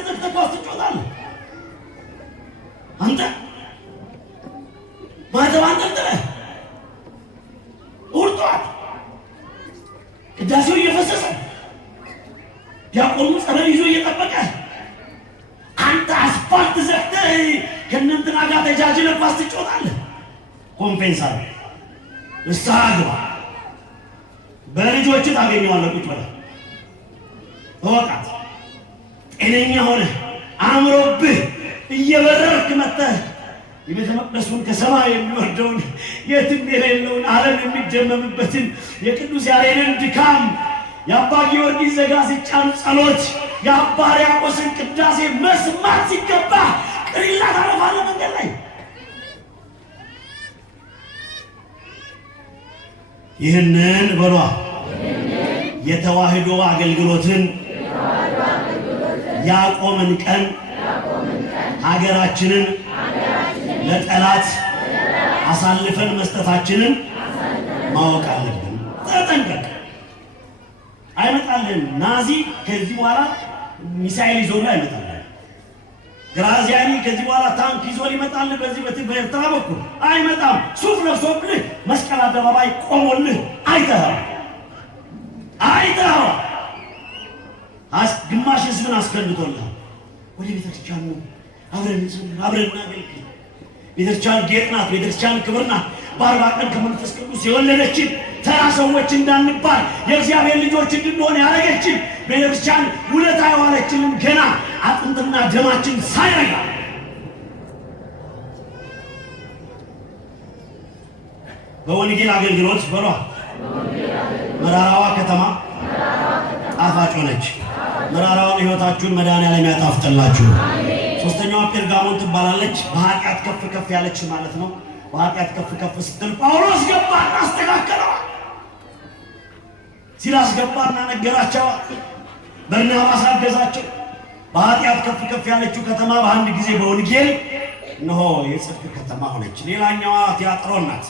ዘግተህ ኳስ ትጫወታለህ? አንተ ማተብ አንጠልጥለህ ውርጧት ቅዳሴው እየፈሰሰ ዲያቆኑ ጸበል ይዞ እየጠበቀ አንተ አስፋልት ዘግተህ ከእነንትና ጋር ተጃጅለህ ኳስ ትጫወታለህ? ኮምፔንሳር ንስሐ ግባ። በልጆች ታገኘዋለህ። ቁጭ ብለህ እወቃት። ጤነኛ ሆነህ አምሮብህ እየበረርክ መጥተህ የቤተ መቅደሱን ከሰማይ የሚወርደውን የትም የሌለውን ዓለም የሚደመምበትን የቅዱስ ያሬድን ድካም የአባ ጊዮርጊስ ዘጋስጫን ጸሎት የአባ ሕርያቆስን ቅዳሴ መስማት ሲገባ ቅሪላ ታለፋለህ መንገድ ላይ። ይህንን በሏ የተዋህዶ አገልግሎትን ያቆምን ቀን ሀገራችንን ለጠላት አሳልፈን መስጠታችንን ማወቅ አለብን። ተጠንቀቅ። አይመጣልን ናዚ ከዚህ በኋላ ሚሳኤል ይዞ አይመጣልን። ግራዚያኒ ከዚህ በኋላ ታንክ ይዞ ሊመጣልን በዚህ በኤርትራ በኩል አይመጣም። ሱፍ ለብሶብልህ መስቀል አደባባይ ቆሞልህ አይተኸው ግማሽ ህዝብን አስከንቶልህ ወደ ቤተክርስቲያኑ አብረን እናገልግል። ቤተክርስቲያን ጌጥ ናት። ቤተክርስቲያን ክብር ናት። በአርባ ቀን ከመንፈስ ቅዱስ የወለደችን ተራ ሰዎች እንዳንባል የእግዚአብሔር ልጆች እንድንሆን ያደረገችን ቤተክርስቲያን ውለታ የዋለችንን ገና አጥንትና ደማችን ሳይረጋ በወንጌል አገልግሎት በሏ መራራዋ ከተማ ጣፋጭ ሆነች። መራራውን ሕይወታችሁን መድኃኔዓለም ያጣፍጥላችሁ። ሶስተኛዋ ጴርጋሞን ትባላለች። በኃጢአት ከፍ ከፍ ያለች ማለት ነው። በኃጢአት ከፍ ከፍ ስትል ጳውሎስ ገባና አስተካከለዋል። ሲላስ ገባና ነገራቸዋል። በርናባስ አገዛቸው። በኃጢአት ከፍ ከፍ ያለችው ከተማ በአንድ ጊዜ በወንጌል እነሆ የጽድቅ ከተማ ሆነች። ሌላኛዋ ቲያጥሮን ናት።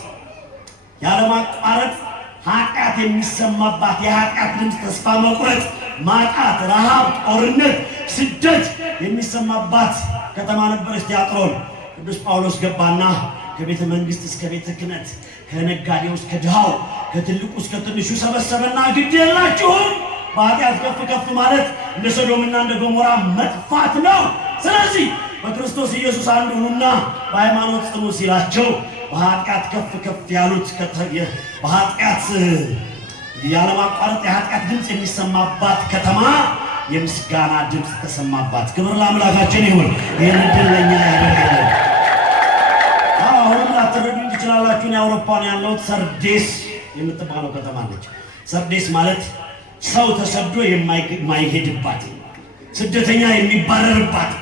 ያለማቋረጥ ኃጢአት የሚሰማባት የኃጢአት ድምፅ፣ ተስፋ መቁረጥ፣ ማጣት፣ ረሃብ፣ ጦርነት፣ ስደት የሚሰማባት ከተማ ነበረች ቲያጥሮን። ቅዱስ ጳውሎስ ገባና ከቤተ መንግስት እስከ ቤተ ክህነት ከነጋዴው እስከ ድሃው ከትልቁ እስከ ትንሹ ሰበሰበና ግድ የላችሁም በኃጢአት ከፍ ከፍ ማለት እንደ ሰዶምና እንደ ገሞራ መጥፋት ነው። ስለዚህ በክርስቶስ ኢየሱስ አንድ ሁኑና በሃይማኖት ጽኑ ሲላቸው በኃጢአት ከፍ ከፍ ያሉት በኃጢአት ያለማቋረጥ የኃጢአት ድምፅ የሚሰማባት ከተማ የምስጋና ድምፅ ተሰማባት። ክብር ለአምላካችን ይሁን። ይህን ዕድል ለእኛ ያደርግልን። አሁን ላትረዱኝ ትችላላችሁ። የአውሮፓን ያለሁት ሰርዴስ የምትባለው ከተማ ነች። ሰርዴስ ማለት ሰው ተሰዶ የማይሄድባት፣ ስደተኛ የሚባረርባት፣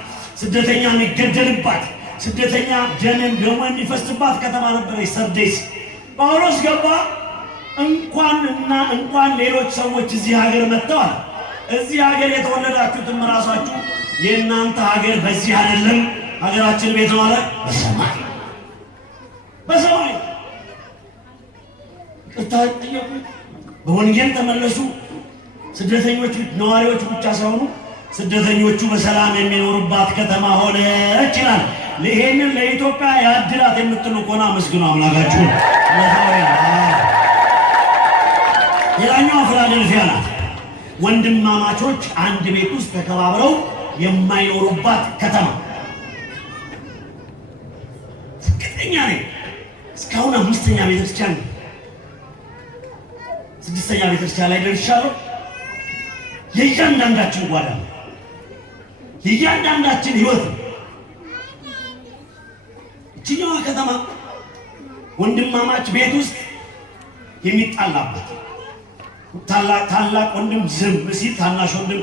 ስደተኛ የሚገደልባት፣ ስደተኛ ደም የሚፈስባት ከተማ ነበረች ሰርዴስ። ጳውሎስ ገባ። እንኳን ሌሎች ሰዎች እዚህ ሀገር መጥተዋል። እዚህ ሀገር የተወለዳችሁትም ራሳችሁ የእናንተ ሀገር በዚህ አይደለም። ሀገራችን ቤት ማለት በሰማይ ይቅርታ ጠየቁ፣ በወንጌል ተመለሱ። ስደተኞቹ ነዋሪዎች ብቻ ሳይሆኑ ስደተኞቹ በሰላም የሚኖሩባት ከተማ ሆነች ይላል። ይሄንን ለኢትዮጵያ ያድላት የምትሉ ከሆነ አመስግኑ አምላካችሁን። ሌላኛዋ ፊላደልፊያ ናት። ወንድማማቾች አንድ ቤት ውስጥ ተከባብረው የማይኖሩባት ከተማ። እርግጠኛ ነኝ እስካሁን 5ኛ ቤተክርስቲያን 6ኛ ቤተክርስቲያን ላይ ደርሻለሁ። የእያንዳንዳችን ጓዳ ነው፣ የእያንዳንዳችን ህይወት ነው። እችኛዋ ከተማ ወንድማማች ቤት ውስጥ የሚጣላበት፣ ታላቅ ወንድም ዝም ሲል ታናሽ ወንድም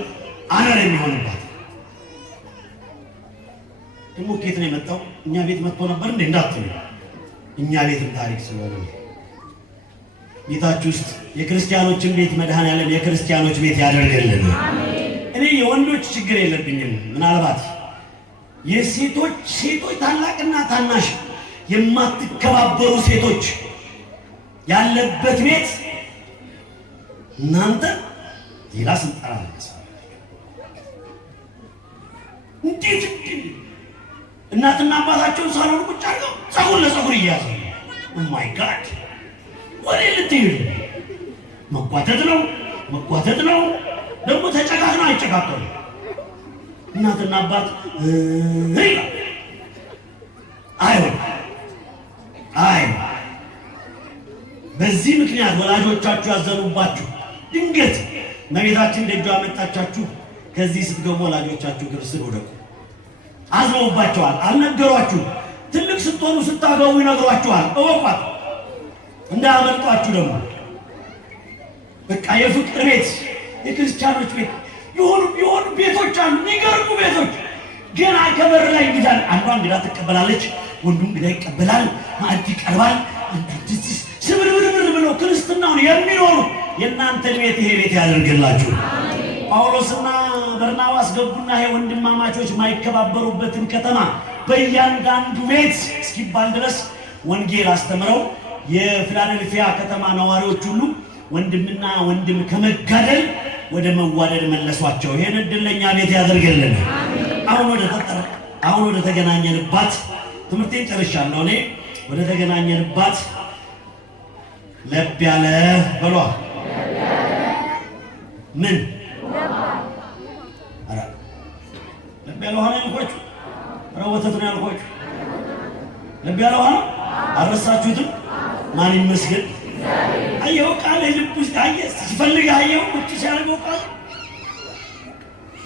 አነር የሚሆንባት። ደግሞ ከየት ነው የመጣው? እኛ ቤት መጥቶ ነበር እንዴ እንዳትሉ፣ እኛ ቤትም ታሪክ ስለሆነ ቤታችሁ ውስጥ የክርስቲያኖችን ቤት መድኃኔዓለም የክርስቲያኖች ቤት ያደርግልን። እኔ የወንዶች ችግር የለብኝም። ምናልባት የሴቶች ታላቅና ታናሽ የማትከባበሩ ሴቶች ያለበት ቤት እናንተ ሌላ ስልጣን አለ። እንዴት እናትና አባታቸውን ሳሎን ቁጭ አድርገው ፀጉር ለፀጉር እያያዙ ኦ ማይ ጋድ ወዴ ልትሄዱ? መጓተት ነው ደግሞ ተጨቃቅነው አይጨቃቀሉ እናትና አባት አይ በዚህ ምክንያት ወላጆቻችሁ ያዘኑባችሁ ድንገት መቤታችን ደጇ አመጣቻችሁ ከዚህ ስትገቡ ወላጆቻችሁ እግር ስር ወደቁ አዝነውባችኋል አልነገሯችሁ ትልቅ ስትሆኑ ስታገቡ ይነግሯችኋል እወቋት እንዳያመልጧችሁ ደግሞ በቃ የፍቅር ቤት የክርስቲያኖች ቤት የሆኑ ቤቶች አሉ የሚገርሙ ቤቶች ገና ከበር ላይ እንግዳ ትቀበላለች ወንዱ እንግዳ ይቀበላል ማዕድ ይቀርባል ስብርብርብር ብለው ክርስትናውን የሚኖሩ የእናንተን ቤት ይሄ ቤት ያደርግላችሁ ጳውሎስና በርናባስ ገቡና ይሄ ወንድማማቾች ማይከባበሩበትን ከተማ በእያንዳንዱ ቤት እስኪባል ድረስ ወንጌል አስተምረው የፊላደልፊያ ከተማ ነዋሪዎች ሁሉ ወንድምና ወንድም ከመጋደል ወደ መዋደድ መለሷቸው ይሄን እድለኛ ቤት ያደርግልን አሁን ወደ ተገናኘንባት ትምህርቴን ጨርሻለሁ እኔ ወደ ተገናኘንባት ለብ ያለ በሏ ምን አራ ለብ ያለ ሆነ ያልኳችሁ ወተት ነው ያልኳችሁ ለብ ያለ ሆነ አረሳችሁትም ማን ይመስገን አየው ቃል ልብ ውስጥ አየህ ሲፈልግ አየው ቁጭ ሲያደርገው ቃል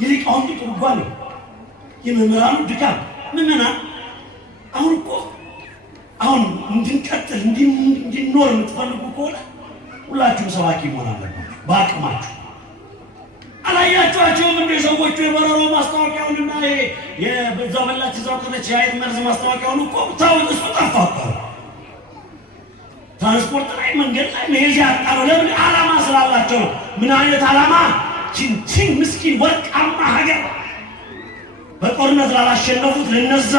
የሊቃውንቱ ትርጓሜ የመምህራኑ ድካም ምዕመናን አሁን እንድንቀጥል እንድንኖር የምትፈልጉ ከሆነ ሁላችሁም ሰባኪ መሆን አለባችሁ በአቅማችሁ አላያችኋቸውም እንደ ሰዎቹ የበረሮ ማስታወቂያውንና የበዛው በላች እዛው ቀረች የአይጥ መርዝ ማስታወቂያውን እኮ ታው እሱ ጠፋ እኮ ትራንስፖርት ላይ መንገድ ላይ መሄጃ ያጣሉ ለምን ዓላማ ስላላቸው ነው ምን አይነት ዓላማ ቺን ምስኪን ወርቃማ ሀገር በጦርነት ላላሸነፉት ለነዛ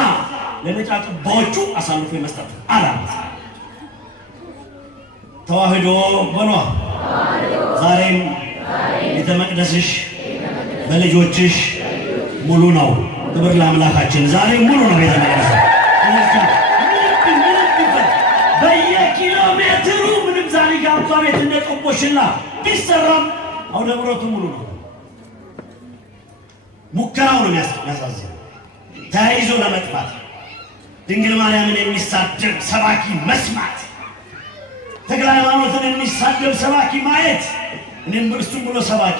ለነጫጭባዎቹ አሳልፎ የመስጠት ዓላማ ተዋህዶ በሏ ዛሬም ቤተ መቅደስሽ በልጆችሽ ሙሉ ነው ክብር ለአምላካችን ዛሬ ሙሉ ነው ቤተ መቅደስ በየኪሎ ሜትሩ ምንም ዛሬ ጋብቷ ቤት እንደቆቦሽላ ቢሰራም አውደ ምሕረቱ ሙሉ ነው ሙከራው ነው የሚያሳዝነው ተያይዞ ለመጥፋት ድንግል ማርያምን የሚሳደብ ሰባኪ መስማት ተክለ ሃይማኖትን የሚሳደብ ሰባኪ ማየት እኔም እርሱም ብሎ ሰባኪ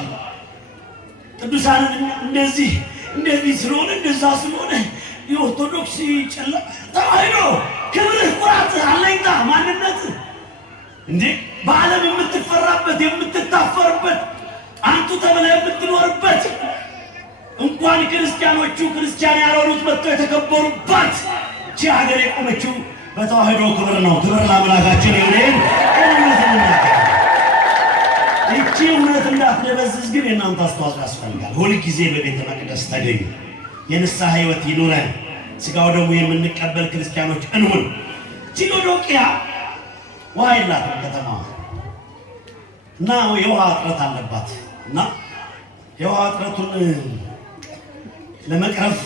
ቅዱሳንን እንደዚህ ስለሆነ እንደዛ ስለሆነ የኦርቶዶክስ ጨላ ተዋህዶ ክብርህ ኩራትህ አለኝታ ማንነትህ እንዴ በዓለም የምትፈራበት የምትታፈርበት አንቱ ተብለህ የምትኖርበት እንኳን ክርስቲያኖቹ ክርስቲያን ያልሆኑት መጥተው የተከበሩባት እቺ ሀገር የቆመችው በተዋህዶ ክብር ነው ክብር ለአምላካችን ይሁን እቺ እውነት እንዳትደበዝዝ ግን የእናንተ አስተዋጽኦ ያስፈልጋል ሁልጊዜ በቤተ መቅደስ ተገኙ የንስሐ ሕይወት ይኑረን ስጋው ደግሞ የምንቀበል ክርስቲያኖች እንሁን ሎዶቅያ ውሃ የላትም ከተማ እና የውሃ እጥረት አለባት እና የውሃ እጥረቱን ለመቅረፍ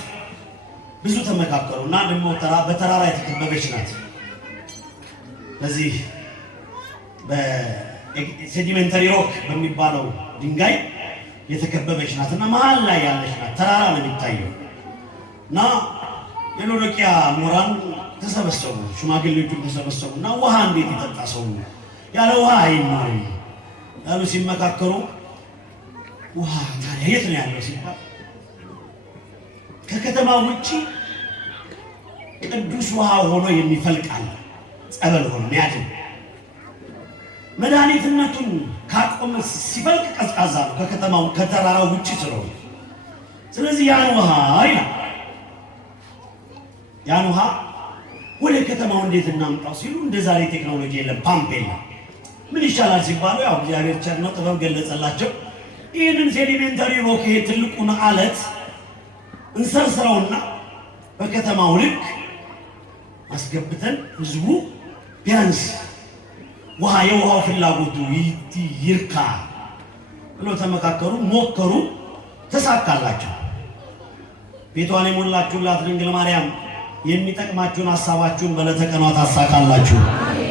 ብዙ ተመካከሩ እና ደግሞ በተራራ የተከበበች ናት በዚህ በሴዲሜንተሪ ሮክ በሚባለው ድንጋይ የተከበበች ናት እና መሀል ላይ ያለች ናት ተራራ ነው የሚታየው እና የሎዶቅያ ምሁራን ተሰበሰቡ ሽማግሌዎቹ ተሰበሰቡና ውሃ እንዴት ይጠጣ ሰው ያለ ውሃ አይኖርም ያሉ ሲመካከሩ ውሃ ታዲያ የት ነው ያለው ሲባል ከከተማ ውጪ ቅዱስ ውሃ ሆኖ የሚፈልቃል ጸበል ሆኖ ያድን መድኃኒትነቱን ካቆመ ሲፈልቅ ቀዝቃዛ ነው ከከተማው ከተራራው ውጪ ስለሆነ ስለዚህ ያን ውሃ ይላል ያን ውሃ ወደ ከተማው እንዴት እናምጣው ሲሉ እንደዛሬ ቴክኖሎጂ የለም ፓምፕ የለም ምን ይሻላል ሲባሉ ያው እግዚአብሔር ቸር ነው ጥበብ ገለጸላቸው ይህንን ሴዲሜንተሪ ሮክ ይሄ ትልቁን አለት እንሰርስረውና በከተማው ልክ አስገብተን ህዝቡ ቢያንስ የውሃው ፍላጎቱ ይርካ ብሎ ተመካከሩ ሞከሩ ተሳካላቸው ቤቷን የሞላችሁላት ድንግል ማርያም የሚጠቅማችሁን ሐሳባችሁን በዕለተ ቀኗ ታሳካላችሁ።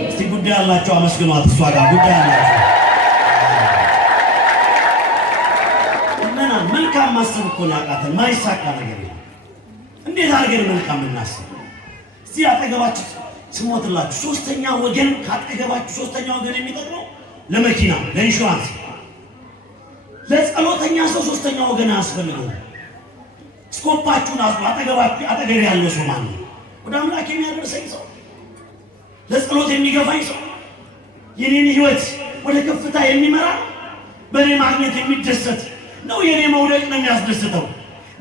እስቲ ጉዳይ ያላችሁ አመስግኗት። እሷ ጋር ጉዳይ ያላችሁ እና መልካም ማሰብ እኮ ነው ያቃተን። ማይሳካ ነገር ነው። እንዴት አድርገን መልካም እናስብ? እስቲ አጠገባችሁ ስሞትላችሁ ሶስተኛ ወገን ካጠገባችሁ ሶስተኛ ወገን የሚጠቅመው ለመኪና ለኢንሹራንስ ለጸሎተኛ ሰው ሶስተኛ ወገን አያስፈልገው። ስኮፓችሁን አጥሩ። አጠገብ ያለው ሰው ማን ነው? ወደ አምላክ የሚያደርሰኝ ሰው፣ ለጸሎት የሚገፋኝ ሰው፣ የኔን ህይወት ወደ ከፍታ የሚመራ በኔ ማግኘት የሚደሰት ነው። የኔ መውደቅ ነው የሚያስደስተው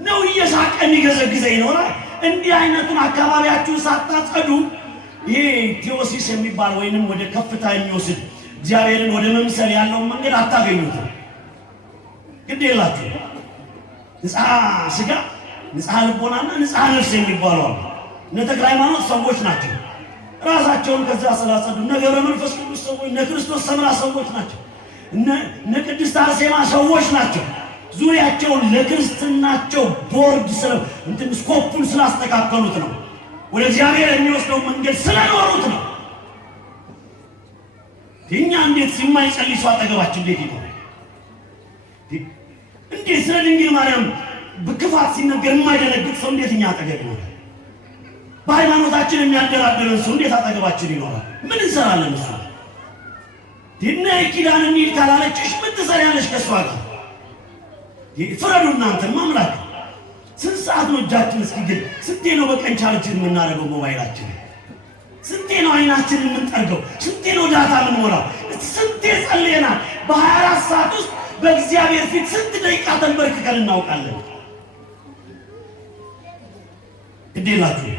ነው። እየሳቀ የሚገዘግዘ ይኖራል። እንዲህ አይነቱን አካባቢያችሁን ሳታጸዱ ይሄ ቴዎሲስ የሚባል ወይንም ወደ ከፍታ የሚወስድ እግዚአብሔርን ወደ መምሰል ያለውን መንገድ አታገኙትም። ግድ የላችሁ። ንጽሐ ስጋ፣ ንጽሐ ልቦናና ንጽሐ ነፍስ የሚባሉ አሉ። እነ ተክለ ሃይማኖት ሰዎች ናቸው። ራሳቸውን ከዛ ስላጸዱ። እነ ገብረ መንፈስ ቅዱስ ሰዎች፣ እነ ክርስቶስ ሰምራ ሰዎች ናቸው። እነ ቅድስት አርሴማ ሰዎች ናቸው። ዙሪያቸውን ለክርስትናቸው ቦርድ ስኮፑን ስላስተካከሉት ነው። ወደ እግዚአብሔር የሚወስደው መንገድ ስለኖሩት ነው። እኛ እንዴት የማይጸልይ ሰው አጠገባችን እንዴት ይኖር? እንዴት ስለ ድንግል ማርያም በክፋት ሲነገር የማይደነግጥ ሰው እንዴት እኛ አጠገብ ይኖራል? በሃይማኖታችን የሚያደራድረን ሰው እንዴት አጠገባችን ይኖራል? ምን እንሰራለን? እሱ ድና ኪዳን እንሂድ ካላለችሽ ምን ትሰሪያለሽ ከእሷ ጋር? ፍረዱ እናንተ ማምላክ። ስንት ሰዓት ነው እጃችን እስኪግል? ስንቴ ነው በቀን ቻለችን የምናደርገው? ሞባይላችን ስንቴ ነው አይናችንን የምንጠርገው? ስንቴ ነው ዳታ የምንሞላው? ስንቴ ጸልየናል? በ24 ሰዓት ውስጥ በእግዚአብሔር ፊት ስንት ደቂቃ ተንበርክከን እናውቃለን? ግዴላችሁ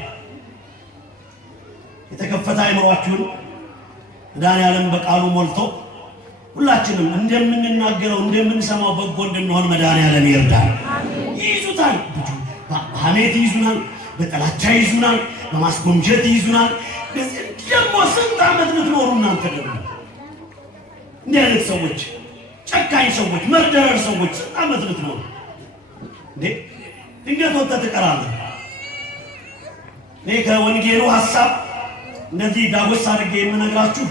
የተከፈተ አይምሯችሁን መድኃኔዓለም በቃሉ ሞልቶ ሁላችንም እንደምንናገረው እንደምንሰማው በጎ እንድንሆን መድኃኔዓለም ይርዳል። ይይዙታል፣ በሐሜት ይይዙናል፣ በጥላቻ ይይዙናል፣ በማስጎምጀት ይይዙናል። ደግሞ ስንት ዓመት ልትኖሩ እናንተ ደግሞ እንዲህ አይነት ሰዎች፣ ጨካኝ ሰዎች፣ መርደረር ሰዎች ስንት ዓመት ልትኖሩ እንዴ? ድንገት ወጥተህ ትቀራለህ። እኔ ከወንጌሉ ሐሳብ እንደዚህ ዳጎስ አድርጌ የምነግራችሁ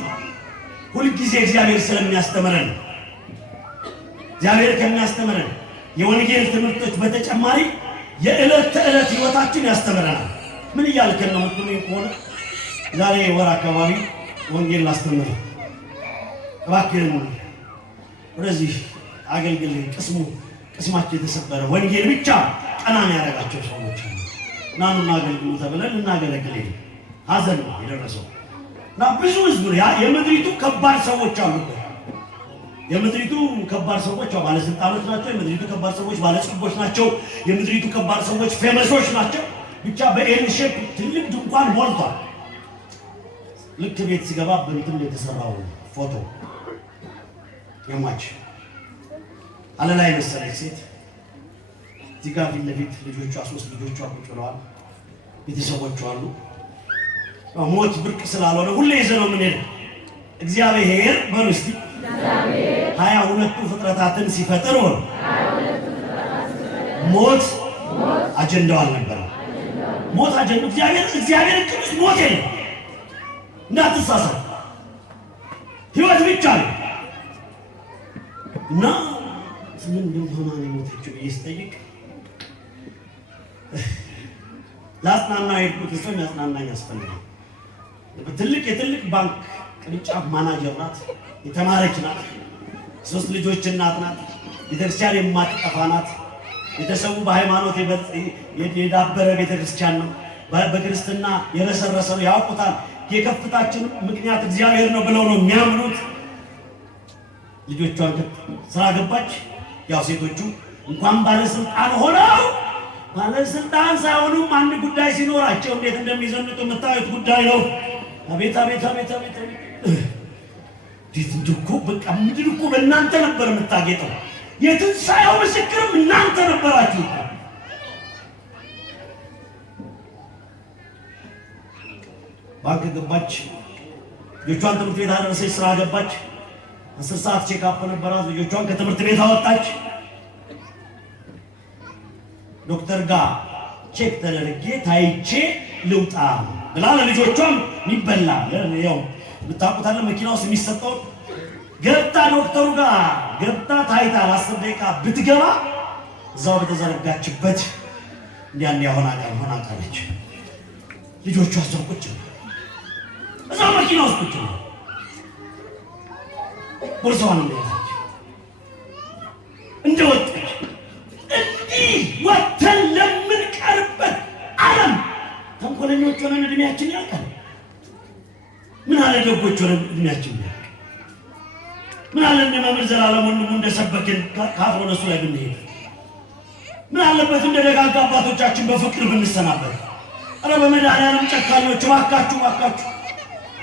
ሁልጊዜ እግዚአብሔር ስለሚያስተምረን፣ እግዚአብሔር ከሚያስተምረን የወንጌል ትምህርቶች በተጨማሪ የዕለት ተዕለት ህይወታችን ያስተምረናል። ምን እያልከን ነው የምትሉኝ ከሆነ ዛሬ ወር አካባቢ ወንጌል ላስተምር እባክህን ወደዚህ አገልግል። ቅስማቸው የተሰበረ ወንጌል ብቻ ቀናን ያደረጋቸው ሰዎች ናኑና አገልግሉ ተብለን እናገለግል ሀዘን ነው የደረሰው እና ብዙ ህዝብ የምድሪቱ ከባድ ሰዎች አሉበት። የምድሪቱ ከባድ ሰዎች ባለስልጣኖች ናቸው። የምድሪቱ ከባድ ሰዎች ባለጸጎች ናቸው። የምድሪቱ ከባድ ሰዎች ፌመሶች ናቸው። ብቻ በኤል ሼፕ ትልቅ ድንኳን ሞልቷል። ልክ ቤት ሲገባ በእንትን የተሰራው ፎቶ የሟች አለላይ መሰለች ሴት እዚህ ጋር ፊት ለፊት ልጆቿ 3 ልጆቿ ቁጭ ብለዋል። ቤተሰቦቿ አሉ። ሞት ብርቅ ስላልሆነ ሁሌ ይዘነው ምን ሄደ እግዚአብሔር በርስቲ 22ቱ ፍጥረታትን ሲፈጥር ወር ሞት አጀንዳው አልነበረም። ሞት አጀንዳው እግዚአብሔር ቅዱስ ሞት የለም። እንዳትሳሳት ህይወት ብቻ ነው። እና ምን እንደሆነ ሞተችው ይስጠይቅ ላጽናና የሄድኩት ሰው ያጽናናኝ ያስፈልጋል። የትልቅ ባንክ ቅርንጫፍ ማናጀር ናት። የተማረች ናት። 3 ልጆች እናት ናት። ቤተክርስቲያን የማትጠፋ ናት። ቤተሰቡ በሃይማኖት የዳበረ ቤተክርስቲያን ነው። በክርስትና የረሰረሰ ነው። ያውቁታል። የከፍታችን ምክንያት እግዚአብሔር ነው ብለው ነው የሚያምኑት። ልጆቿን ስራ ገባች። ያው ሴቶቹ እንኳን ባለስልጣን ሆነው ባለስልጣን ሳይሆኑም አንድ ጉዳይ ሲኖራቸው እንዴት እንደሚዘንጡ የምታዩት ጉዳይ ነው። አቤት አቤት አቤት አቤት እንዴት እንደኮ በቃ ምድር እኮ በእናንተ ነበር የምታጌጠው። የትንሣኤው ምስክርም እናንተ ነበራችሁ። ባንክ ገባች። ልጆቿን ትምህርት ቤት አደረሰች። ስራ ገባች። 10 ሰዓት ቼክአፕ ነበራት። ልጆቿን ከትምህርት ቤት አወጣች። ዶክተር ጋር ቼክ ተደርጌ ታይቼ ልውጣ ብላ ለልጆቿም የሚበላ ያው ብታውቁታለ መኪና ውስጥ የሚሰጠው ገብታ ዶክተሩ ጋር ገብታ ታይታ ለ10 ደቂቃ ብትገባ እዛው በተዘረጋችበት እንዲያ ሆና ቀረች። ልጆቿ እዛው ቁጭ ነው እዛው መኪና ውስጥ ቁጭ ነው። ቦርሳዋን እንደያዘች እንደወጣች እንዲህ ወተን ለምንቀርበት ዓለም ተንኮለኞች ሆነን እድሜያችን ያልቃል። ምን አለ ደጎች ሆነን እድሜያችን ያልቃል። ምን አለ እንደ መምህር ዘላለም ወንድሙ እንደሰበክን ካፍሮነሱ ላይ ብንሄድ፣ ምን አለበት እንደ ደጋጋ አባቶቻችን በፍቅር ብንሰናበት። አረ በመድኃኒዓለም ጨካኞች እባካችሁ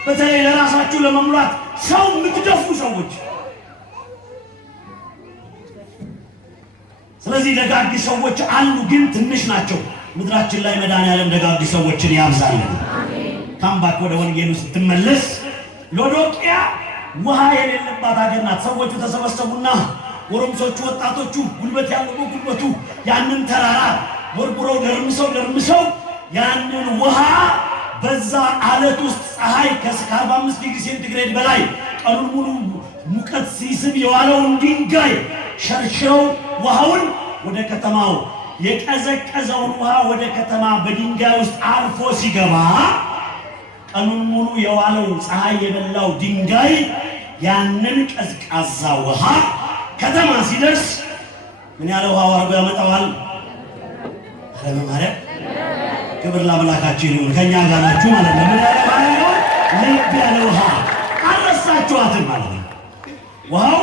በተለይ ለራሳችሁ ለመሙላት ሰው የምትደፉ ሰዎች። ስለዚህ ደጋግ ሰዎች አሉ፣ ግን ትንሽ ናቸው። ምድራችን ላይ መድኃኒዓለም ደጋግ ሰዎችን ያብዛልን። ካምባክ ወደ ወንጌሉ ስትመለስ ሎዶቅያ ውሃ የሌለባት ሀገር ናት። ሰዎቹ ተሰበሰቡና ጎረምሶቹ ወጣቶቹ ጉልበት ያለው ጉልበቱ ያንን ተራራ ወርቡረው ደርምሰው ያንን ውሃ በዛ አለት ውስጥ ፀሐይ ከ45 ዲግሪ ሴንቲግሬድ በላይ ቀኑን ሙሉ ሙቀት ሲስብ የዋለውን ድንጋይ ሸርሽረው ውሃውን ወደ ከተማው የቀዘቀዘውን ውሃ ወደ ከተማ በድንጋይ ውስጥ አልፎ ሲገባ ቀኑን ሙሉ የዋለው ፀሐይ የበላው ድንጋይ ያንን ቀዝቃዛ ውሃ ከተማ ሲደርስ ምን ያለ ውሃ አድርጎ ያመጣዋል? አረ በማርያም ክብር ለአምላካችን ይሁን። ከኛ ጋር ናችሁ ማለት ነው። ምን ያለ ማለት ለብ ያለ ውሃ አልረሳችኋትም ማለት ነው። ውሃው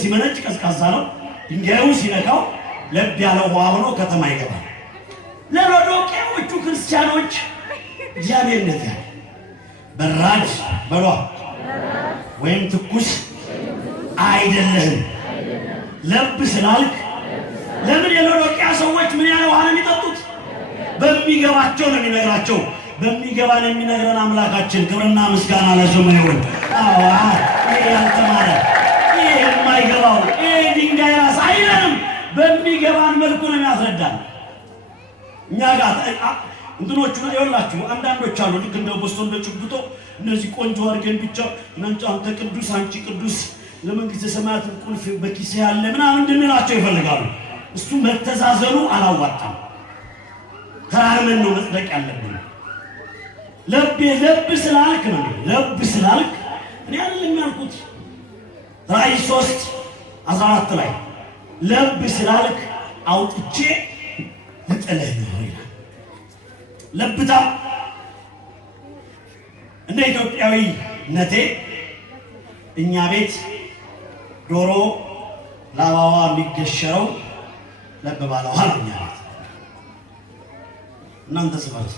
ሲመነጭ ቀዝቃዛ ነው። ድንጋዩ ሲነካው ለብ ያለ ውሃ ሆኖ ከተማ ይገባል። ለሎዶቅያዎቹ ክርስቲያኖች እግዚአብሔርነት ያለ በራድ በሏ ወይም ትኩስ አይደለህም ለብ ስላልክ። ለምን የሎዶቅያ ሰዎች ምን ያለ ውሃ ነው የሚጠጡት? በሚገባቸው ነው የሚነግራቸው። በሚገባን የሚነግረን አምላካችን ክብርና ምስጋና ለስሙ ይሁን። ይሄ ያልተማረ ይሄ የማይገባው ይሄ ድንጋይ ራስ አይለንም። በሚገባን መልኩ ነው የሚያስረዳን። እኛ ጋር እንትኖቹ ነው ይወላችሁ። አንዳንዶች አሉ ልክ እንደ ቦስቶን በጭብጦ እነዚህ ቆንጆ አድርገን ብቻ አንተ ቅዱስ አንቺ ቅዱስ ለመንግስተ ሰማያት ቁልፍ በኪስ ያለ ምናምን እንድንላቸው ይፈልጋሉ። እሱ መተዛዘኑ አላዋጣም። ተራርመን ነው መጽደቅ ያለብን። ለብ ስላልክ ነው ለብ ስላልክ እኔ አይደለም ያልኩት። ራዕይ 3:14 ላይ ለብ ስላልክ አውጥቼ ልጥልህ ነው ይላል። ለብታ እንደ ኢትዮጵያዊነቴ እኛ ቤት ዶሮ ላባዋ የሚገሸረው ለብ ባለ ውሃ ነው። እኛ ቤት እናንተ ስፋት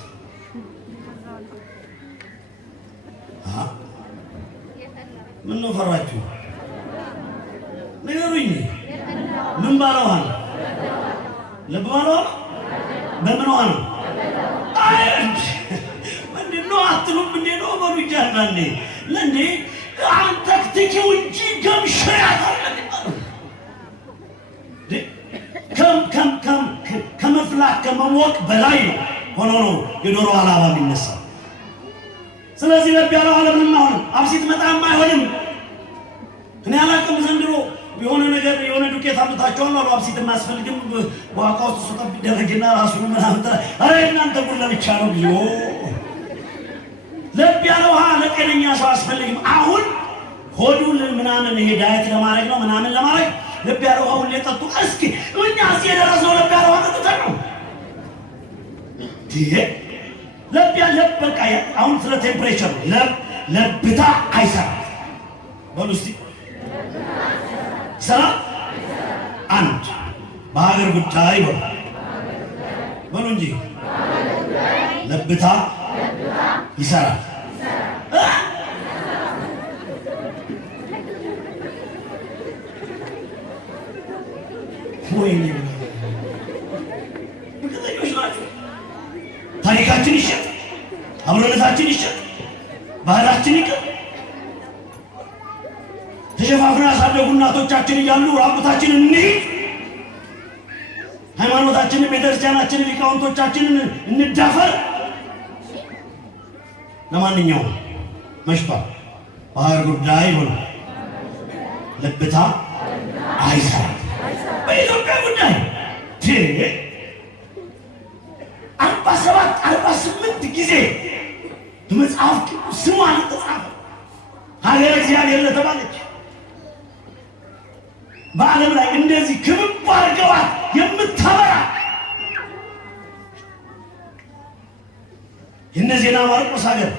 ምን ነው ፈራችሁ? ንገሩኝ። ምን ባለ ውሃ ነው? ለብ ባለ ውሃ በምን ውሃ ነው? ምንድነው አትሉም እንዴ? ነው በሉኝ። አንዳንዴ ለእንዴ አንተ ትኪው እንጂ ገምሽር ያታለቅ ከመፍላት ከመሞቅ በላይ ነው ሆኖ ነው የዶሮ አላባ የሚነሳው። ስለዚህ ለብ ያለው ዓለምንም አሁን አብሲት መጣም አይሆንም። እኔ አላውቅም። ዘንድሮ የሆነ ነገር የሆነ ዱቄት አምጥታችኋል አሉ። አብሲት የማያስፈልግም በዋቃ ውስጥ ሱጠብ ይደረግና ራሱ ምናምን አረ እናንተ ጉድ ለብቻ ነው ቢዮ ለብ ያለው ውሃ ለጤነኛ ሰው አያስፈልግም። አሁን ሆዱን ምናምን ይሄ ዳየት ለማድረግ ነው ምናምን ለማድረግ ለብ ያለው ውሃውን ሊጠጡ እስኪ እኛ እዚህ የደረሰው ለብ ያለው ውሃ ጠጥተን ነው ይሄ ለብ በቃ አሁን ስለ ቴምፕሬቸር ለብታ አይሰራም። በሉ እስቲ ሰራ አንድ በሀገር ጉዳይ በሉ እንጂ ለብታ ይሰራል። ወይኔ እርግጠኞች ናቸው። ታሪካችን ይሸጥ፣ አብሮነታችን ይሸጥ፣ ባህላችን ይቅር። ተሸፋፍነው ያሳደጉ እናቶቻችን እያሉ ራቁታችን እንሂድ። ሃይማኖታችንን ቤተክርስቲያናችንን ሊቃውንቶቻችንን እንዳፈር? ለማንኛውም መሽቷል። ባህር ጉዳይ ሆነ ለብታ አይሰራም። በኢትዮጵያ ጉዳይ 47-48 ጊዜ በመጽሐፍ ቅዱስ ስሟ ተጻፈ። ሀገረ እግዚአብሔር ለተባለች በዓለም ላይ እንደዚህ ክብብ አድርገዋት የምታበራ የእነዚህና ማርቆስ ሀገር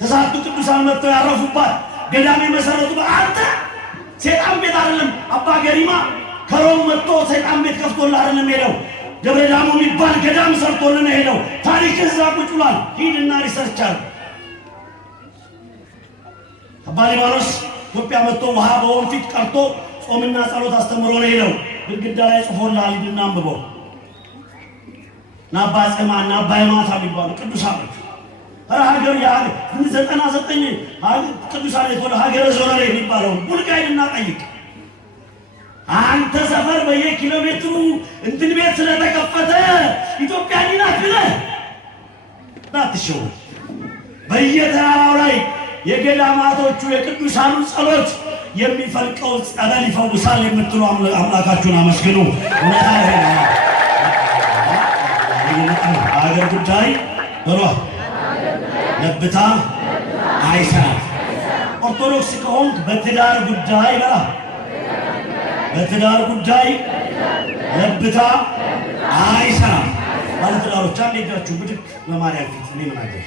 ተሳቱ ቅዱሳን መጥተው ያረፉባት ገዳም የመሰረቱ አንተ ሰይጣን ቤት አይደለም። አባ ገሪማ ከሮም መጥቶ ሰይጣን ቤት ከፍቶልህ አይደለም ሄደው ደብረ ዳሞ የሚባል ገዳም ሰርቶልን ሄደው ታሪክ እዛ ቁጭ ብሏል። ሂድና ሪሰርች አድርግ። አባ ሊባኖስ ኢትዮጵያ መጥቶ ውሃ በወንፊት ቀርቶ ጾምና ጸሎት አስተምሮ ነው ሄደው ግድግዳ ላይ ጽፎልሃል። ሂድና አንብበው። ናባ ጽማ ናባ ማታ የሚባሉ ቅዱሳኖች ሀገር ያለ 99 ቅዱሳን የተወለ ሀገረ ዞረሬ የሚባለው ቡልጋይና ጠይቅ። አንተ ሰፈር በየኪሎ ሜትሩ እንትን ቤት ስለተከፈተ ኢትዮጵያ ናት ብለህ እንዳትሸወድ። በየተራራው ላይ የገዳማቶቹ የቅዱሳኑ ጸሎት የሚፈልቀው ጸበል ይፈውሳል የምትሉ አምላካችሁን አመስግኑ። ሀገር ጉዳይ ብሏ ለብታ አይሰራም። ኦርቶዶክስ ከሆንክ በትዳር ጉዳይ በላ በትዳር ጉዳይ ለብታ አይሰራም። ባለትዳሮች አንድ ሄዳችሁ ብድግ በማርያም ፊት እኔ ምን አገር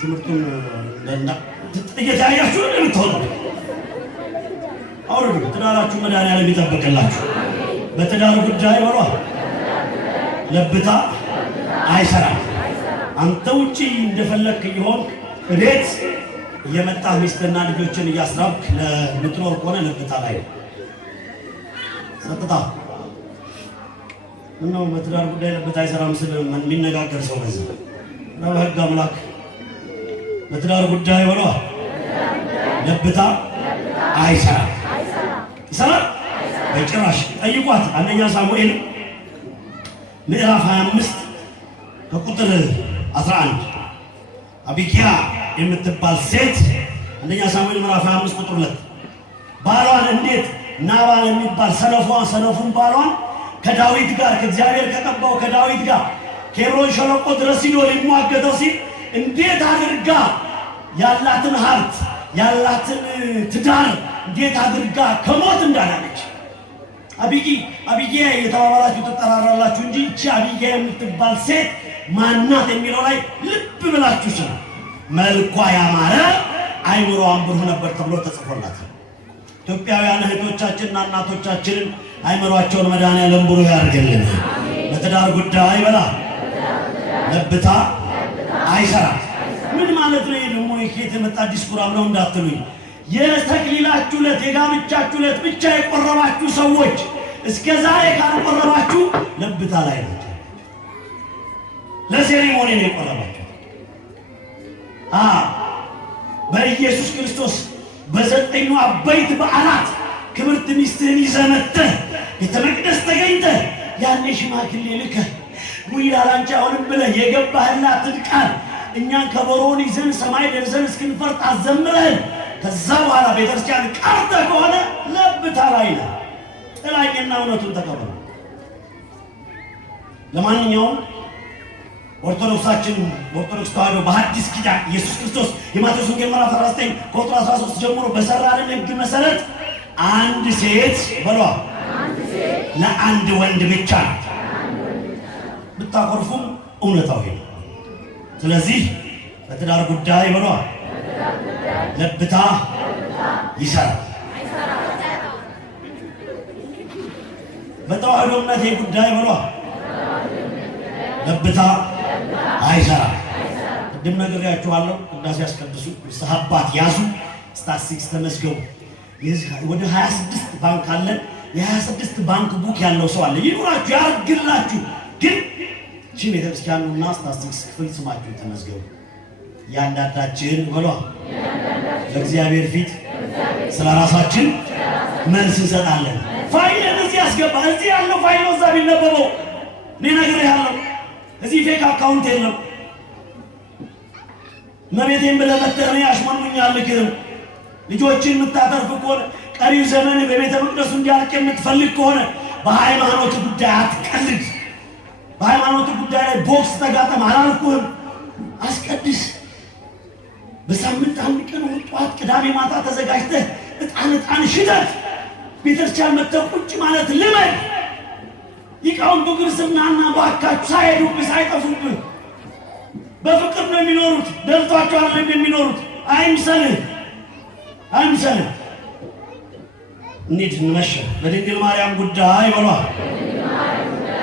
ትምህርቱን እየተያያችሁ ነው የምትሆኑ። አውርዱ። ትዳራችሁ መድኃኒዓለም ይጠብቅላችሁ። በትዳር ጉዳይ በሏ ለብታ አይሰራም። አንተ ውጪ እንደፈለክ ይሆን እቤት እየመጣህ ሚስትና ልጆችን እያስራብክ ለምትኖር ከሆነ ለብታ ላይ ጸጥታ ምነው በትዳር ጉዳይ ለብታ አይሰራም ስል የሚነጋገር ሰው በዚህ ነው። በሕግ አምላክ በትዳር ጉዳይ ብሎ ለብታ አይሰራም። ይሰራል በጭራሽ። ጠይቋት። አንደኛ ሳሙኤል ምዕራፍ 25 ከቁጥር 11 አቢጊያ የምትባል ሴት አንደኛ ሳሙኤል ምዕራፍ 25 ቁጥር 2 ባሏን እንዴት ናባል የሚባል ሰነፉን ባሏን ከዳዊት ጋር ከእግዚአብሔር ከቀባው ከዳዊት ጋር ኬብሮን ሸለቆ ድረስ ሂዶ ሊሟገተው ሲል እንዴት አድርጋ ያላትን ሀብት ያላትን ትዳር እንዴት አድርጋ ከሞት እንዳዳነች አቢጊያ የተባባላችሁ ትጠራራላችሁ እንጂ እቺ አቢጊያ የምትባል ሴት ማናት የሚለው ላይ ልብ ብላችሁ ስሙ። መልኳ ያማረ አይምሮዋም ብሩህ ነበር ተብሎ ተጽፎላታል። ኢትዮጵያውያን እህቶቻችንና እናቶቻችንን አይምሮአቸውን መድኃኒዓለም ብሩህ ያድርግልን። በትዳር ጉዳይ በላ ለብታ አይሰራም። ምን ማለት ነው? ደግሞ የኬት የመጣ ዲስኩር አብለው እንዳትሉኝ። የተክሊላችሁ ዕለት የጋብቻችሁ ዕለት ብቻ የቆረባችሁ ሰዎች እስከ ዛሬ ካልቆረባችሁ ለብታ ላይ ናቸው። ለሴሪሞኒ ነው የቆረባችሁ። በኢየሱስ ክርስቶስ በዘጠኙ አበይት በዓላት ክብርት ሚስትህን ይዘህ መጥተህ ቤተ መቅደስ ተገኝተህ ያኔ ሽማግሌ ልከህ ውይ አላንቺ አሁንም ብለህ የገባህላትን ቃል እኛን ከበሮውን ይዘን ሰማይ ደርሰን እስክንፈርጥ አዘምረህን ከዛ በኋላ ቤተክርስቲያን ቀርተህ ከሆነ ለብታ ላይ ነው። ጥላኝና እውነቱን ተቀበሉ። ለማንኛውም ኦርቶዶክስ ተዋሕዶ በሐዲስ ኪዳን ኢየሱስ ክርስቶስ የማቴዎስ ወንጌል ምዕራፍ 19 ከቁጥር 13 ጀምሮ በሰራልን ሕግ መሰረት አንድ ሴት በሏ ለአንድ ወንድ ብቻ ናት። ብታኮርፉም እውነታው ይሄ። ስለዚህ በትዳር ጉዳይ በሏ ለብታ ይሰራል። በተዋሕዶ እምነቴ ጉዳይ በሏ ለብታ አይሰራም። ቅድም ነግሬያችኋለሁ። ቅዳሴ ያስቀድሱ፣ ንስሐ አባት ያዙ፣ ስታትስቲክስ ተመዝገቡ። ወደ 26 ባንክ አለን። የ26 ባንክ ቡክ ያለው ሰው አለ። ይኑራችሁ፣ ያርግላችሁ። ግን እቺ ቤተክርስቲያኑና ስታትስቲክስ ክፍል ስማችሁ ተመዝገቡ። ያንዳንዳችን በሏ በእግዚአብሔር ፊት ስለ ራሳችን መልስ እንሰጣለን። ፋይልን እዚህ አስገባ። እዚህ ያለው ፋይል ነው እዛ ቢነበበው። እኔ ነግሬሃለሁ፣ እዚህ ፌክ አካውንት የለም። መቤቴን ብለህ መተህ እኔ አሽሞንሙኛልክም። ልጆችን የምታተርፍ ከሆነ ቀሪው ዘመን በቤተ መቅደሱ እንዲያልቅ የምትፈልግ ከሆነ በሃይማኖት ጉዳይ አትቀልድ። በሃይማኖት ጉዳይ ላይ ቦክስ ተጋጠም አላልኩህም። አስቀድስ። በሳምንት አንድ ቀን ጠዋት ቅዳሜ ማታ ተዘጋጅተህ ዕጣን ሽተት ቤተክርስቲያን መጥተህ ቁጭ ማለት ልመድ። ሊቃውንቱ ክርስትናና ባካችሁ ሳይሄዱብህ ሳይጠፉብህ በፍቅር ነው የሚኖሩት። ደልቷቸው አይደለም የሚኖሩት። አይምሰልህ አይምሰልህ። እንዴት እንመሸ በድንግል ማርያም ጉዳይ በሏል።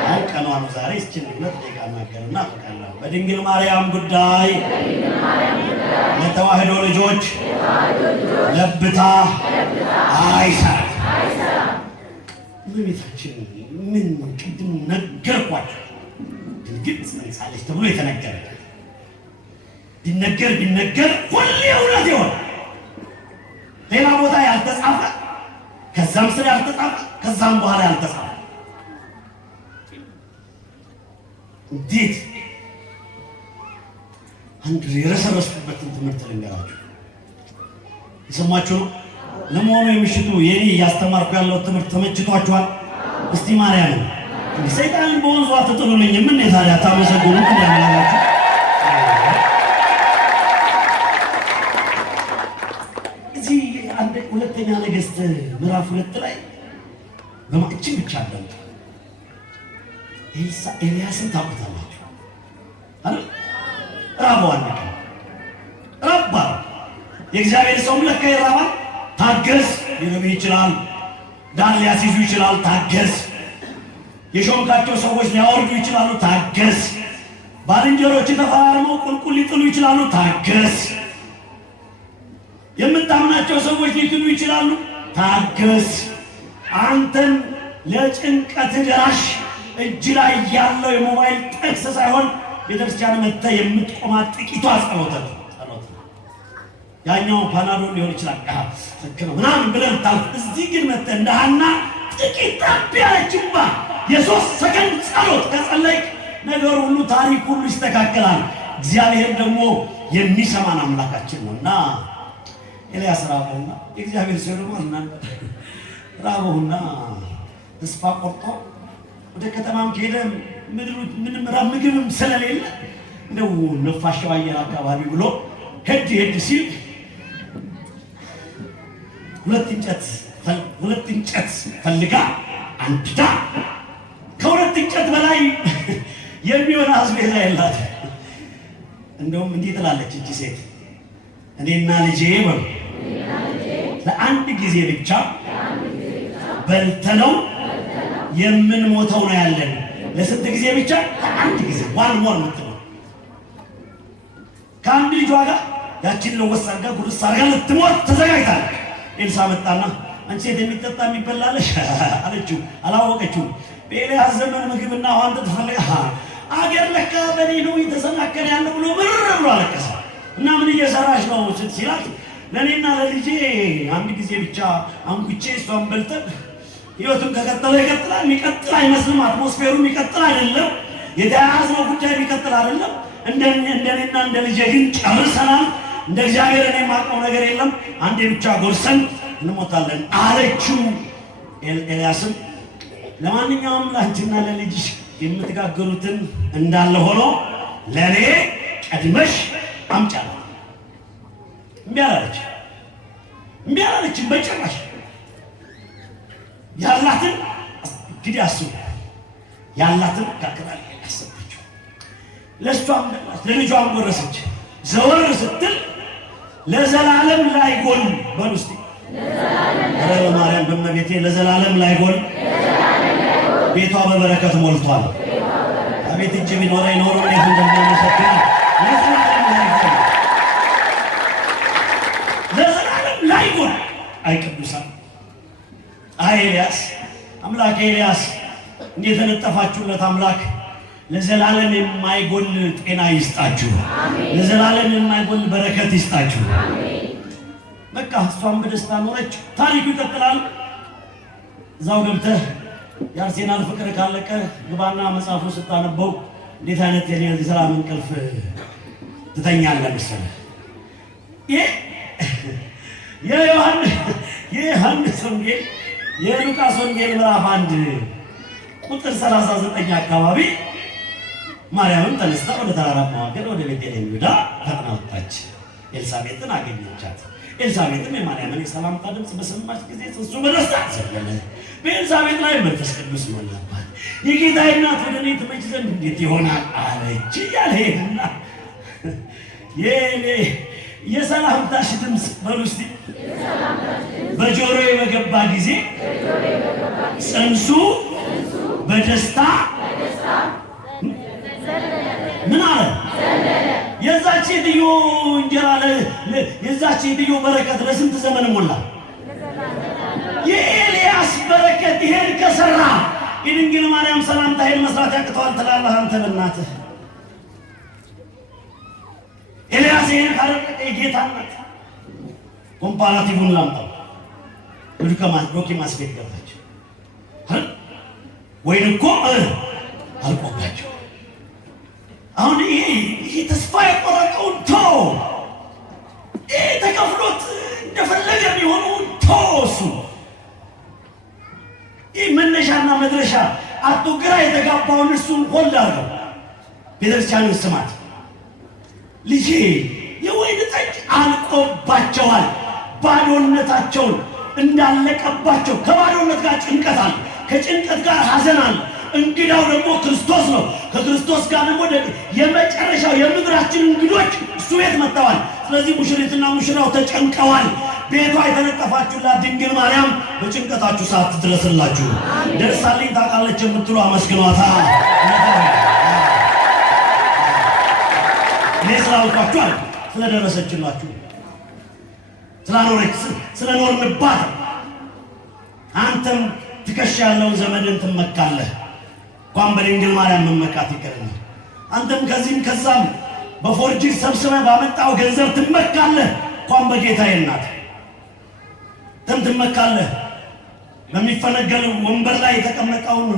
አይ ቀኗ ነው ዛሬ። እስኪ ሁለት ደቂቃ እናገርና ፈቃለሁ። በድንግል ማርያም ጉዳይ ለተዋህዶ ልጆች ለብታ አይሰራም። እመቤታችን ምን ቅድም ነገርኳቸው። ድንግል ጸንሳለች ተብሎ የተነገረ ቢነገር ሁሌ እውነት ይሆን። ሌላ ቦታ ያልተጻፈ ከዛም ስር ያልተጻፈ ከዛም በኋላ ያልተጻፈ እንዴት አንድ የረሰረስኩበትን ትምህርት ልንገራችሁ። የሰማችሁ ነው። ለመሆኑ የምሽቱ የኔ እያስተማርኩ ያለው ትምህርት ተመችቷችኋል? እስቲ ማርያም ሰይጣንን በወንዙ አትጥሉልኝ። ምን ታዲያ ታመሰግኑ እንደማላችሁ እዚህ አንድ ሁለተኛ ነገሥት ምዕራፍ 2 ላይ በማዕችን ብቻ አደምጡ። ኤልያስን ታውቁታላችሁ አይደል? ራበዋል። ረባ የእግዚአብሔር ሰው ለካ ይራባል። ታገስ። ሊረብህ ይችላል። ዳን ሊያስይዙ ይችላል። ታገስ። የሾምካቸው ሰዎች ሊያወርዱ ይችላሉ። ታገስ። ባልንጀሮች ተፈራርመው ቁልቁል ሊጥሉ ይችላሉ። ታገስ። የምታምናቸው ሰዎች ሊክዱ ይችላሉ። ታገስ። አንተን ለጭንቀት ደራሽ እጅ ላይ ያለው የሞባይል ጥቅስ ሳይሆን ቤተክርስቲያን መጥተህ የምትቆማት ጥቂቷ ጸሎት ያኛው ፓናዶል ሊሆን ይችላል ነው ምናምን ብለን ታልፍ። እዚህ ግን መጥተህ እንደ ሐና ጥቂት ጠብ ያለችባ የ3 ሰከንድ ጸሎት ከጸለይ ነገር ሁሉ ታሪክ ሁሉ ይስተካከላል። እግዚአብሔር ደግሞ የሚሰማን አምላካችን ነውና ኤልያስ ራበውና የእግዚአብሔር ሰው ደግሞ ራበውና ተስፋ ቆርጦ ወደ ከተማም ከሄደ ምንም ምግብም ስለሌለ እንደው ነፋሻው አየር አካባቢ ብሎ ሄድ ሲል ሁለት እንጨት ፈልጋ አንድዳ ከሁለት እንጨት በላይ የሚሆን አስቤዛ የላት። እንደውም እንዲህ ትላለች እቺ ሴት እኔና ልጄ ለአንድ ጊዜ ብቻ በልተነው የምንሞተው ነው ያለን። ለስንት ጊዜ ብቻ? ለአንድ ጊዜ ዋን ሞር ምትለው ከአንድ ልጇ ጋር ያችን ለወስ አድርጋ ጉርስ አድርጋ ልትሞት ተዘጋጅታለች። ኤልሳ መጣና አንቺ ሴት የሚጠጣ የሚበላለሽ አለችው። አላወቀችው። በኤልያስ ዘመን ምግብና ውሃ ተፈልጋ አገር ለካ በኔ ነው የተሰናከለ ያለ ብሎ ብር ብሎ አለቀሰ። እና ምን እየሰራሽ ነው ሲላት ለእኔና ለልጄ አንድ ጊዜ ብቻ አንጉቼ እሷን በልተን ህይወቱን ከቀጠለ ይቀጥላል። የሚቀጥል አይመስልም። አትሞስፌሩ የሚቀጥል አይደለም። የተያያዝነው ጉዳይ የሚቀጥል አይደለም። እንደኔና እንደ ልጄ ግን ጨርሰናል። እንደ እግዚአብሔር እኔ የማውቀው ነገር የለም። አንዴ ብቻ ጎርሰን እንሞታለን አለችው። ኤልያስም ለማንኛውም ለአንቺና ለልጅሽ የምትጋገሩትን እንዳለ ሆኖ ለእኔ ቀድመሽ አምጫለሁ። እምቢ አላለችም በጭራሽ። ያላትን እንግዲህ አስቡ። ያላትን ጋግራል ያሰበችው ለሷም ለልጇም ወረሰች። ዘወር ስትል ለዘላለም ላይጎል በውስጥ ለዘላለም ማርያም በመቤቴ ለዘላለም ላይጎል ቤቷ በበረከት ሞልቷል። አቤት እጅ ቢኖረኝ ኖሮ እንዴት እንደምናመሰግን። ለዘላለም ላይጎል አይ ቅዱሳን አይ ኤልያስ አምላክ ኤልያስ እንዴት ተነጠፋችሁለት አምላክ ለዘላለም የማይጎል ጤና ይስጣችሁ። ለዘላለም የማይጎል በረከት ይስጣችሁ። በቃ እሷም በደስታ ኖረች። ታሪኩ ይቀጥላል። እዛው ገብተህ የአርሴናል ፍቅር ካለቀ ግባና መጽሐፉ ስታነበው እንዴት አይነት የሰላም እንቅልፍ ትተኛለህ መሰለህ። የዮሐንስ ወንጌል የሉቃስ ወንጌል ምዕራፍ 1 ቁጥር 39 አካባቢ ማርያምም ተነስታ ወደ ተራራማው ሀገር ወደ ቤተልሔም ይሁዳ ፈጥና ወጣች፣ ኤልሳቤጥን አገኘቻት። ኤልሳቤጥም የማርያምን የሰላምታ ድምፅ በሰማች ጊዜ ጽንሱ በደስታ ዘለለ፣ በኤልሳቤጥ ላይ መንፈስ ቅዱስ ሞላባት። የጌታዬ እናት ወደ እኔ ትመጪ ዘንድ እንዴት ይሆናል አለች እያለ ሄድና የሰላምታሽ ድምፅ በሉ እስቲ በጆሮዬ በገባ ጊዜ ጽንሱ በደስታ ምን አለ? የዛች ሴትዮ እንጀራ የዛች ሴትዮ በረከት ለስንት ዘመን ሞላ? የኤልያስ በረከት ይሄን ከሰራ የድንግል ማርያም ሰላምታ ይሄን መስራት ያቅተዋል ትላለህ አንተ? በእናትህ ኤልያስ ይሄን ካረቀቀ የጌታ እናት ኮምፓራቲቭን ላምጣው ዶኪማስ ቤት ገባች ወይን እኮ አልቆባቸው። አሁን ይሄ ተስፋ የቆረጠውን ተው፣ ይሄ ተከፍሎት እንደፈለገ የሚሆነውን ተው። እሱ ይህ መነሻና መድረሻ አቶ ግራ የተጋባውን እሱን ሆልድ አድርገው ቤተክርስቲያንን ስማት። ልጄ የወይን ጠጅ አልቆባቸዋል። ባዶነታቸውን እንዳለቀባቸው ከባዶነት ጋር ጭንቀት አለ፣ ከጭንቀት ጋር ሐዘን አለ። እንግዳው ደግሞ ክርስቶስ ነው። ከክርስቶስ ጋር ደግሞ የመጨረሻው የምድራችን እንግዶች እሱ ቤት መጥተዋል። ስለዚህ ሙሽሪትና ሙሽራው ተጨንቀዋል። ቤቷ የተነጠፋችሁላት ድንግል ማርያም በጭንቀታችሁ ሰዓት ትድረስላችሁ። ደርሳልኝ ታውቃለች የምትሉ አመስግኗታ። እኔ ስላውቃችኋል፣ ስለደረሰችላችሁ፣ ስላኖረች፣ ስለኖርንባት አንተም ትከሻ ያለውን ዘመድን ትመካለህ። እንኳን በድንግል ማርያም መመካት ይቀርና አንተም ከዚህም ከዛም በፎርጅ ሰብስበህ ባመጣው ገንዘብ ትመካለህ። እንኳን በጌታዬ እናት ትመካለህ። በሚፈነገል ወንበር ላይ የተቀመጠውን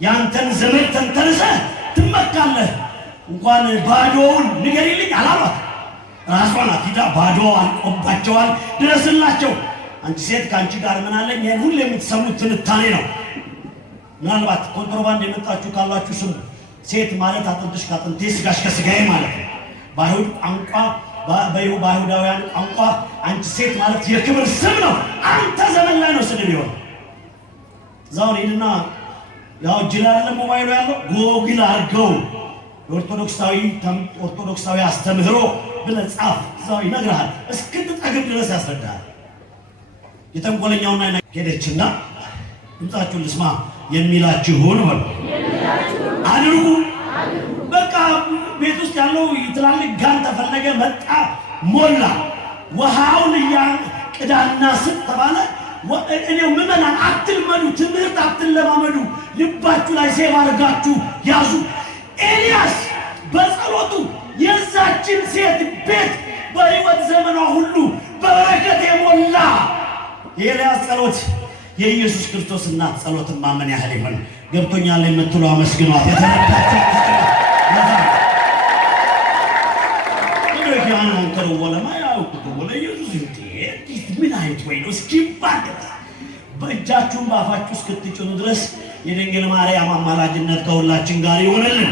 ያንተን ዘመድ ተንተርሰህ ትመካለህ። እንኳን ባዶውን ንገሪልኝ አላሏት። ራሷ ናት ሂዳ ባዶ አልቆባቸዋል ድረስላቸው። አንቺ ሴት ከአንቺ ጋር ምን አለኝ? ይሄን ሁሉ የምትሰሙት ትንታኔ ነው። ምናልባት ኮንትሮባንድ የመጣችሁ ካላችሁ ስሙ። ሴት ማለት አጥንትሽ ከአጥንቴ ስጋሽ ከስጋዬ ማለት ነው። በአይሁድ ቋንቋ በአይሁዳውያን ቋንቋ አንቺ ሴት ማለት የክብር ስም ነው። አንተ ዘመን ላይ ነው ስድብ ይሆን። እዛውን ሄድና ያው እጅ ላይ አይደለም ሞባይሉ ያለው ጎግል አድርገው ኦርቶዶክሳዊ አስተምህሮ ብለህ ጻፍ። እዛው ይነግርሃል። እስክትጠግብ ድረስ ያስረዳሃል። የተንኮለኛውና ሄደችና ድምፃችሁን ልስማ የሚላችሁን በሉ አድርጉ። በቃ ቤት ውስጥ ያለው ትላልቅ ጋን ተፈለገ፣ መጣ፣ ሞላ። ውሃውን ቅዳና ስጥ ተባለ። እኔው ምዕመናን አትልመዱ፣ ትምህርት አትለማመዱ፣ ልባችሁ ላይ ሴቭ አድርጋችሁ ያዙ። ኤልያስ በጸሎቱ የዛችን ሴት ቤት በሕይወት ዘመኗ ሁሉ በበረከት የሞላ የኤልያስ ጸሎት የኢየሱስ ክርስቶስ እናት ጸሎትን ማመን ያህል ይሆን። ገብቶኛል የምትሉ አመስግኗት። የተረዳችሁ አንከሩ ወለማ ያውቁት ወለ ኢየሱስ ምን አይነት ወይ ነው እስኪባል በእጃችሁን በአፋችሁ እስክትጭኑ ድረስ የድንግል ማርያም አማላጅነት ከሁላችን ጋር ይሆንልን።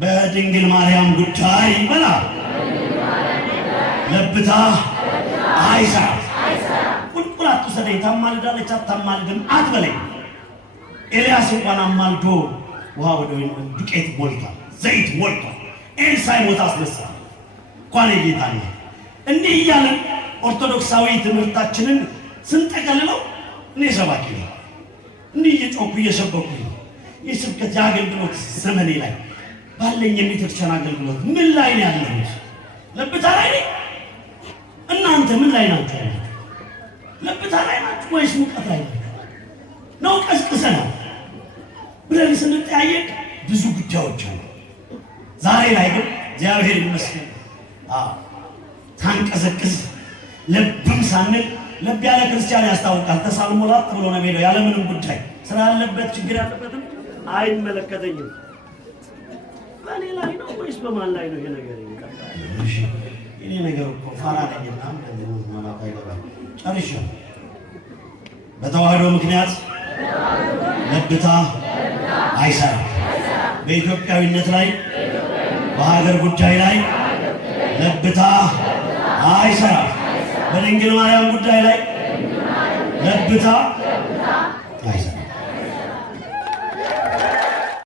በድንግል ማርያም ጉዳይ በላ ለብታ አይሰራ ቁልቁላት ሰደይ ታማልዳለች አታማልድም አትበለኝ። ኤልያስ እንኳን አማልዶ ውሃ ወደ ወይን ዱቄት ሞልቷል፣ ዘይት ሞልቷል። ኤልሳዕ ሞት አስነሳ። እንኳን የጌታ ነው። እንዲህ እያለን ኦርቶዶክሳዊ ትምህርታችንን ስንጠቀልለው እኔ ሰባኪ ነው። እንዲህ እየጮኩ እየሰበኩ የስብከት የአገልግሎት ዘመኔ ላይ ባለኝ የቤተክርስቲያን አገልግሎት ምን ላይ ነው ያለሁት? ለብታ ላይ ነኝ። እናንተ ምን ላይ ናችሁ? ለብታ ላይ ናችሁ ወይስ ሙቀት ላይ ናችሁ? ነው ቀዝቅዘናል ብለን ስንጠያየቅ ብዙ ጉዳዮች አሉ። ዛሬ ላይ ግን እግዚአብሔር ይመስገን ሳንቀዘቅዝ ለብም ሳንል ለብ ያለ ክርስቲያን ያስታውቃል። ተሳልሞ ላጥ ብሎ ነው የሚሄደው ያለምንም ጉዳይ ስላለበት ችግር ያለበትም አይመለከተኝም። በእኔ ላይ ነው ወይስ በማን ላይ ነው ይሄ ነገር የሚቀርበው? እሺ ይሄ ነገር እኮ ፋራ ነኝና እንደዚህ ማለት አይገባም። ጨርሻለሁ። በተዋህዶ ምክንያት ለብታ አይሰራም። በኢትዮጵያዊነት ላይ በሀገር ጉዳይ ላይ ለብታ አይሰራም። በድንግል ማርያም ጉዳይ ላይ ለብታ አይሰራም።